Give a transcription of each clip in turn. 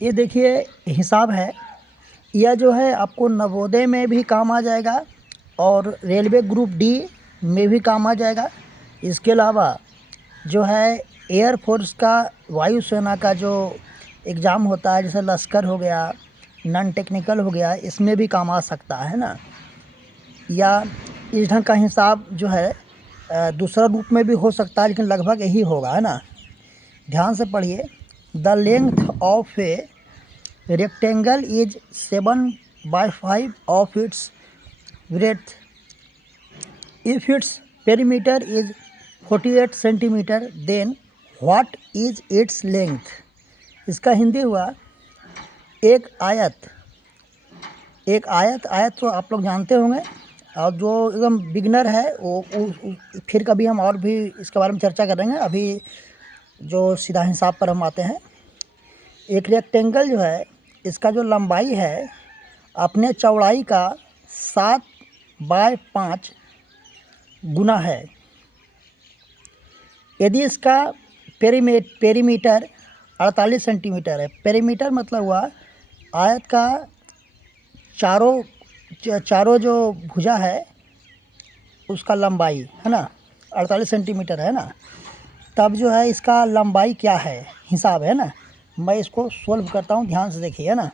ये देखिए हिसाब है, यह जो है आपको नवोदय में भी काम आ जाएगा और रेलवे ग्रुप डी में भी काम आ जाएगा। इसके अलावा जो है एयरफोर्स का, वायुसेना का जो एग्ज़ाम होता है, जैसे लश्कर हो गया, नॉन टेक्निकल हो गया, इसमें भी काम आ सकता है ना। या इस ढंग का हिसाब जो है दूसरा रूप में भी हो सकता है, लेकिन लगभग यही होगा, है ना। ध्यान से पढ़िए। The length of a rectangle is 7/5 of its breadth if its perimeter is 48 centimetre, then what is its length। इसका हिंदी हुआ एक आयत। आयत तो आप लोग जानते होंगे, और जो एकदम बिगनर है वो फिर कभी हम और भी इसके बारे में चर्चा करेंगे। अभी जो सीधा हिसाब पर हम आते हैं। एक रेक्टेंगल जो है, इसका जो लंबाई है अपने चौड़ाई का 7/5 गुना है। यदि इसका पेरीमीटर 48 सेंटीमीटर है। पेरीमीटर मतलब हुआ आयत का चारों जो भुजा है उसका लंबाई, है ना, 48 सेंटीमीटर है ना। तब जो है इसका लंबाई क्या है, हिसाब है ना। मैं इसको सोल्व करता हूँ, ध्यान से देखिए, है ना।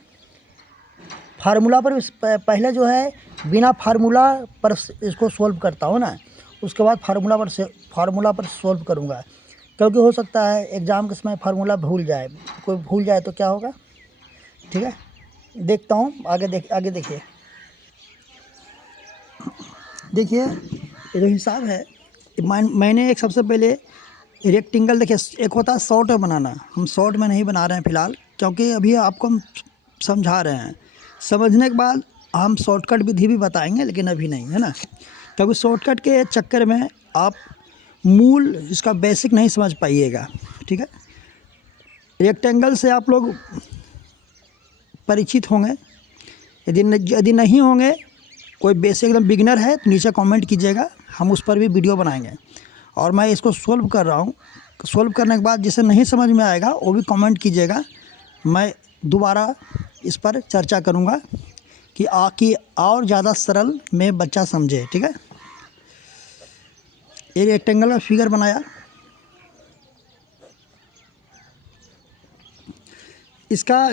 फार्मूला पर पहले जो है बिना फार्मूला पर इसको सोल्व करता हूँ ना, उसके बाद फार्मूला पर सोल्व करूँगा, क्योंकि हो सकता है एग्ज़ाम के समय फार्मूला भूल जाए। कोई भूल जाए तो क्या होगा, ठीक है। देखता हूँ आगे देखिए। ये जो हिसाब है, मैंने एक सबसे पहले रेक्टेंगल, देखिए एक होता है शॉर्ट में बनाना, हम शॉर्ट में नहीं बना रहे हैं फ़िलहाल, क्योंकि अभी आपको हम समझा रहे हैं। समझने के बाद हम शॉर्टकट विधि भी बताएंगे, लेकिन अभी नहीं, है ना। क्योंकि शॉर्टकट के चक्कर में आप मूल इसका बेसिक नहीं समझ पाइएगा, ठीक है। रेक्टेंगल से आप लोग परिचित होंगे। यदि नहीं होंगे, कोई बेसिक एकदम बिगिनर है तो नीचे कमेंट कीजिएगा, हम उस पर भी वीडियो बनाएंगे। और मैं इसको सोल्व कर रहा हूँ। सोल्व करने के बाद जिसे नहीं समझ में आएगा वो भी कमेंट कीजिएगा, मैं दोबारा इस पर चर्चा करूँगा कि और ज़्यादा सरल में बच्चा समझे, ठीक है। ये रेक्टेंगल का फिगर बनाया। इसका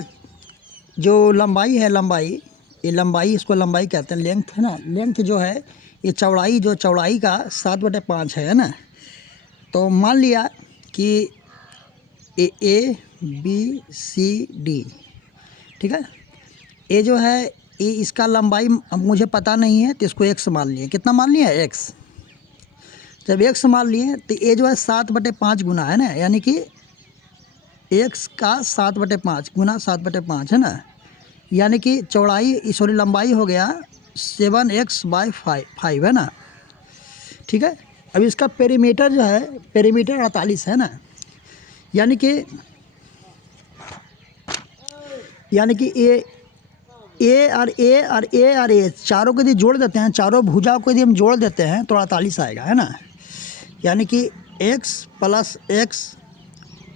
जो लंबाई है, ये लंबाई, इसको लंबाई कहते हैं, लेंथ है ना। लेंथ जो है ये चौड़ाई का 7/5 है ना। तो मान लिया कि ए बी सी डी, ठीक है। ये जो है ये इसका लंबाई अब मुझे पता नहीं है, तो इसको x मान लिए। कितना मान लिया, x। जब x मान लिए तो ये जो है 7/5 गुना है ना, यानी कि x का 7/5 गुना 7/5 है ना, यानी कि लंबाई हो गया 7x/5 है ना, ठीक है। अब इसका पेरीमीटर जो है, पेरीमीटर 48 है ना, यानी कि ए चारों को यदि जोड़ देते हैं, चारों भुजा को यदि हम जोड़ देते हैं तो 48 आएगा, है ना। यानी कि x + x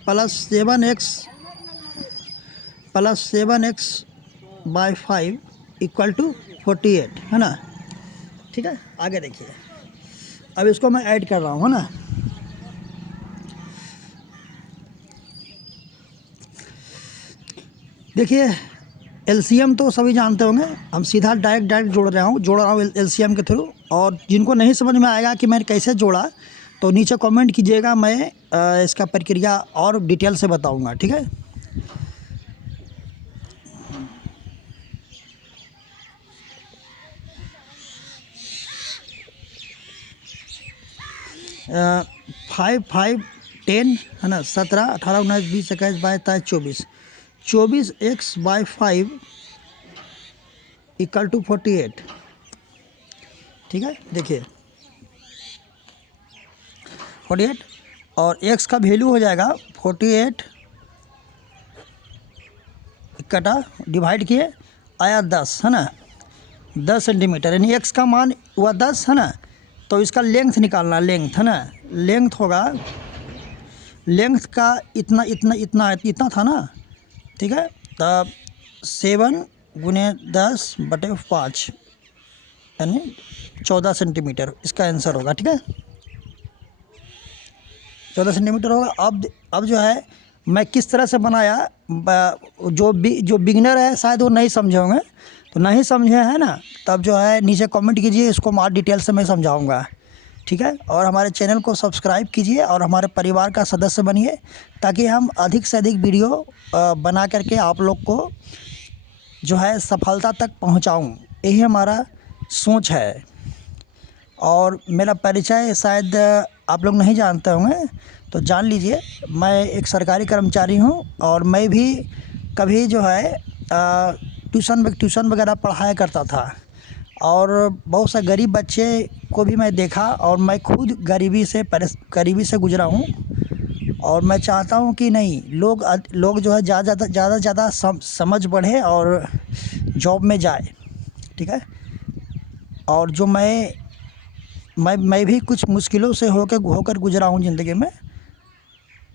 + 7x/5 = 48, है ना, ठीक है। आगे देखिए, अब इसको मैं ऐड कर रहा हूँ, है ना। देखिए एलसीएम तो सभी जानते होंगे, हम सीधा डायरेक्ट जोड़ रहा हूँ एलसीएम के थ्रू। और जिनको नहीं समझ में आएगा कि मैंने कैसे जोड़ा, तो नीचे कमेंट कीजिएगा, मैं इसका प्रक्रिया और डिटेल से बताऊंगा, ठीक है। फाइव 10 है ना, 17, 18, 19, 20, 21, 22, 23, 24 x/5 = 48, ठीक है। देखिए 48 और x का वैल्यू हो जाएगा 48 कटा डिवाइड किए आया 10, है ना, 10 सेंटीमीटर, यानी x का मान हुआ 10, है ना। तो इसका लेंथ निकालना, लेंथ, है ना। लेंथ होगा, लेंथ का इतना था ना, ठीक है। तब 7×10/5 यानी 14 सेंटीमीटर इसका आंसर होगा। ठीक है, 14 सेंटीमीटर होगा। अब जो है मैं किस तरह से बनाया, जो बिगिनर है शायद वो नहीं समझे होंगे, तो नहीं समझे हैं ना, तब जो है नीचे कमेंट कीजिए, इसको और डिटेल से मैं समझाऊंगा। ठीक है, और हमारे चैनल को सब्सक्राइब कीजिए और हमारे परिवार का सदस्य बनिए, ताकि हम अधिक से अधिक वीडियो बना करके आप लोग को जो है सफलता तक पहुंचाऊं, यही हमारा सोच है। और मेरा परिचय शायद आप लोग नहीं जानते होंगे, तो जान लीजिए, मैं एक सरकारी कर्मचारी हूं और मैं भी कभी जो है ट्यूशन वगैरह पढ़ाया करता था, और बहुत से गरीब बच्चे को भी मैं देखा, और मैं खुद गरीबी से गुजरा हूं। और मैं चाहता हूं कि नहीं, लोग जो है ज़्यादा समझ बढ़े और जॉब में जाए। ठीक है, और जो मैं भी कुछ मुश्किलों से होकर गुजरा हूँ ज़िंदगी में,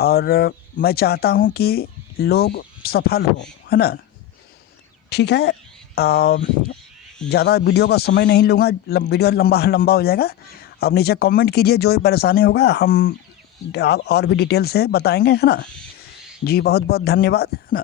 और मैं चाहता हूँ कि लोग सफल हो, है ना। ठीक है, ज़्यादा वीडियो का समय नहीं लूँगा, वीडियो लंबा हो जाएगा। अब नीचे कमेंट कीजिए, जो भी परेशानी होगा हम और भी डिटेल से बताएंगे, है ना। जी बहुत बहुत धन्यवाद, है ना।